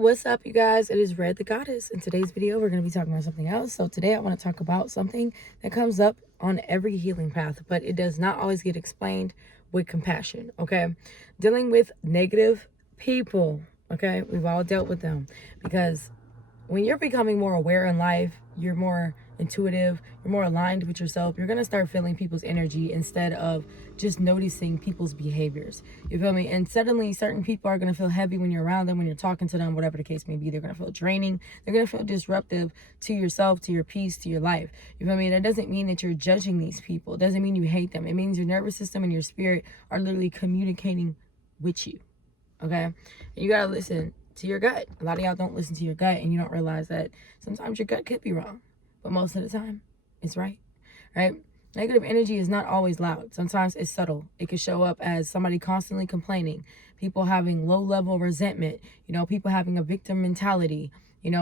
What's up, you guys? It is Red the Goddess. In today's video, we're going to be talking about something else. So today I want to talk about something that comes up on every healing path, but it does not always get explained with compassion, okay? Dealing with negative people, okay? We've all dealt with them because when you're becoming more aware in life, you're more intuitive, you're more aligned with yourself, you're going to start feeling people's energy instead of just noticing people's behaviors. You feel me? And suddenly certain people are going to feel heavy when you're around them, when you're talking to them, whatever the case may be. They're going to feel draining. They're going to feel disruptive to yourself, to your peace, to your life. You feel me? That doesn't mean that you're judging these people. It doesn't mean you hate them. It means your nervous system and your spirit are literally communicating with you. Okay? And you got to listen to your gut. A lot of y'all don't listen to your gut, and you don't realize that sometimes your gut could be wrong, but most of the time it's right. Negative energy is not always loud. Sometimes it's subtle. It could show up as somebody constantly complaining, people having low level resentment, people having a victim mentality,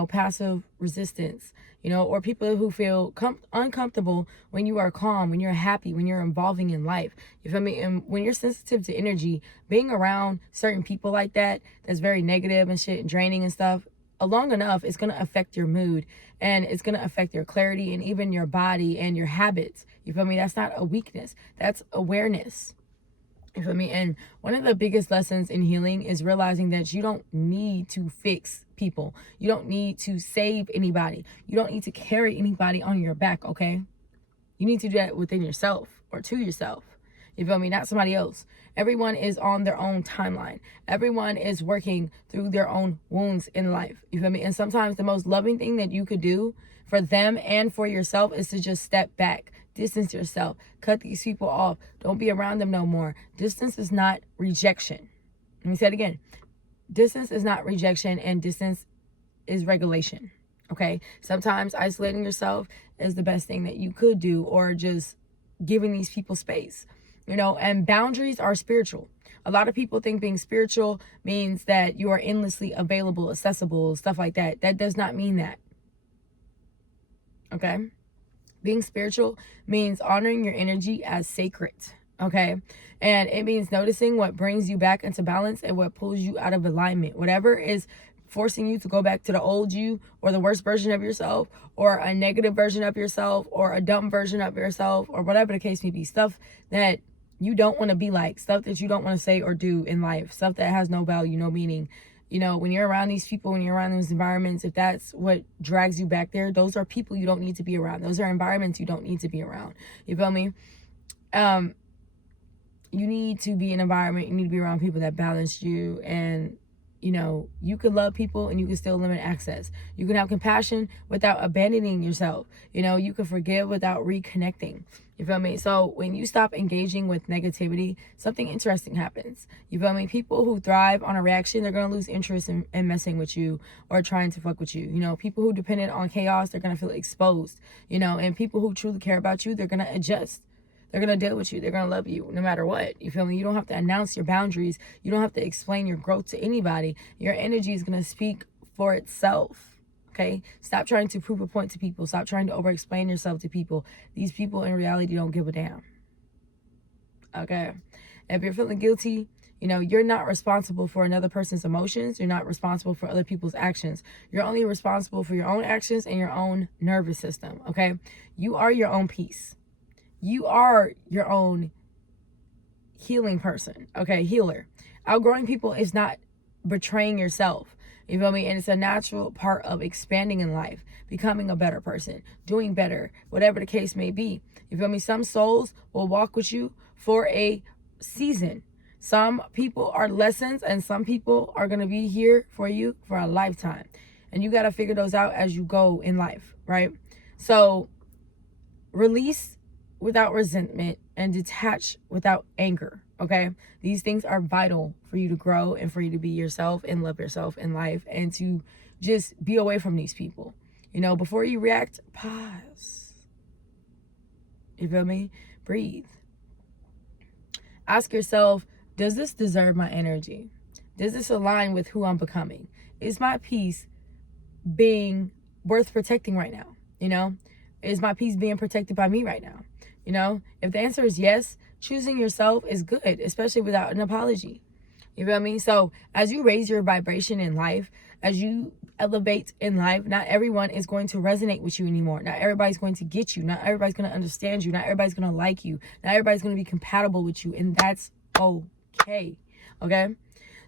passive resistance, or people who feel uncomfortable when you are calm, when you're happy, when you're evolving in life. You feel me? And when you're sensitive to energy, being around certain people like that, that's very negative and shit and draining and stuff, long enough, it's going to affect your mood, and it's going to affect your clarity and even your body and your habits. You feel me? That's not a weakness. That's awareness. You feel me? And one of the biggest lessons in healing is realizing that you don't need to fix people. You don't need to save anybody. You don't need to carry anybody on your back, okay? You need to do that within yourself or to yourself. You feel me? Not somebody else. Everyone is on their own timeline. Everyone is working through their own wounds in life. You feel me? And sometimes the most loving thing that you could do for them and for yourself is to just step back, distance yourself, cut these people off. Don't be around them no more. Distance is not rejection. Let me say it again. Distance is not rejection, and distance is regulation. Okay? Sometimes isolating yourself is the best thing that you could do, or just giving these people space. And boundaries are spiritual. A lot of people think being spiritual means that you are endlessly available, accessible, stuff like that. That does not mean that. Okay? Being spiritual means honoring your energy as sacred. Okay? And it means noticing what brings you back into balance and what pulls you out of alignment. Whatever is forcing you to go back to the old you, or the worst version of yourself, or a negative version of yourself, or a dumb version of yourself, or whatever the case may be. Stuff that you don't want to be like, stuff that you don't want to say or do in life, stuff that has no value, no meaning. When you're around these people, when you're around these environments, if that's what drags you back there, those are people you don't need to be around. Those are environments you don't need to be around. You feel me? You need to be in an environment, you need to be around people that balance you, and you can love people and you can still limit access. You can have compassion without abandoning yourself. You can forgive without reconnecting. You feel me? So when you stop engaging with negativity, something interesting happens. You feel me? People who thrive on a reaction, they're going to lose interest in messing with you or trying to fuck with you. People who depended on chaos, they're going to feel exposed. And people who truly care about you, they're going to adjust. They're going to deal with you. They're going to love you no matter what. You feel me? You don't have to announce your boundaries. You don't have to explain your growth to anybody. Your energy is going to speak for itself. Okay? Stop trying to prove a point to people. Stop trying to over-explain yourself to people. These people in reality don't give a damn. Okay? If you're feeling guilty, you're not responsible for another person's emotions. You're not responsible for other people's actions. You're only responsible for your own actions and your own nervous system. Okay? You are your own peace. You are your own healing person, okay? Healer. Outgrowing people is not betraying yourself. You feel me? And it's a natural part of expanding in life, becoming a better person, doing better, whatever the case may be. You feel me? Some souls will walk with you for a season. Some people are lessons, and some people are going to be here for you for a lifetime. And you got to figure those out as you go in life, right? So release without resentment and detach without anger. Okay? These things are vital for you to grow and for you to be yourself and love yourself in life, and to just be away from these people. Before you react, pause. You feel me? Breathe. Ask yourself, does this deserve my energy? Does this align with who I'm becoming? Is my peace being worth protecting right now? Is my peace being protected by me right now? If the answer is yes, choosing yourself is good, especially without an apology. You feel me? So as you raise your vibration in life, as you elevate in life, not everyone is going to resonate with you anymore. Not everybody's going to get you. Not everybody's going to understand you. Not everybody's going to like you. Not everybody's going to be compatible with you. And that's okay. Okay?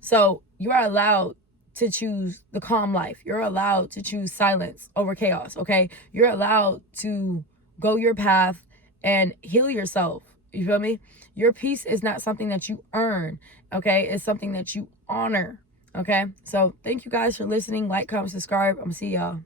So you are allowed to choose the calm life. You're allowed to choose silence over chaos. Okay? You're allowed to go your path and heal yourself. You feel me? Your peace is not something that you earn. Okay? It's something that you honor. Okay? So thank you guys for listening. Like, comment, subscribe. I'm gonna see y'all.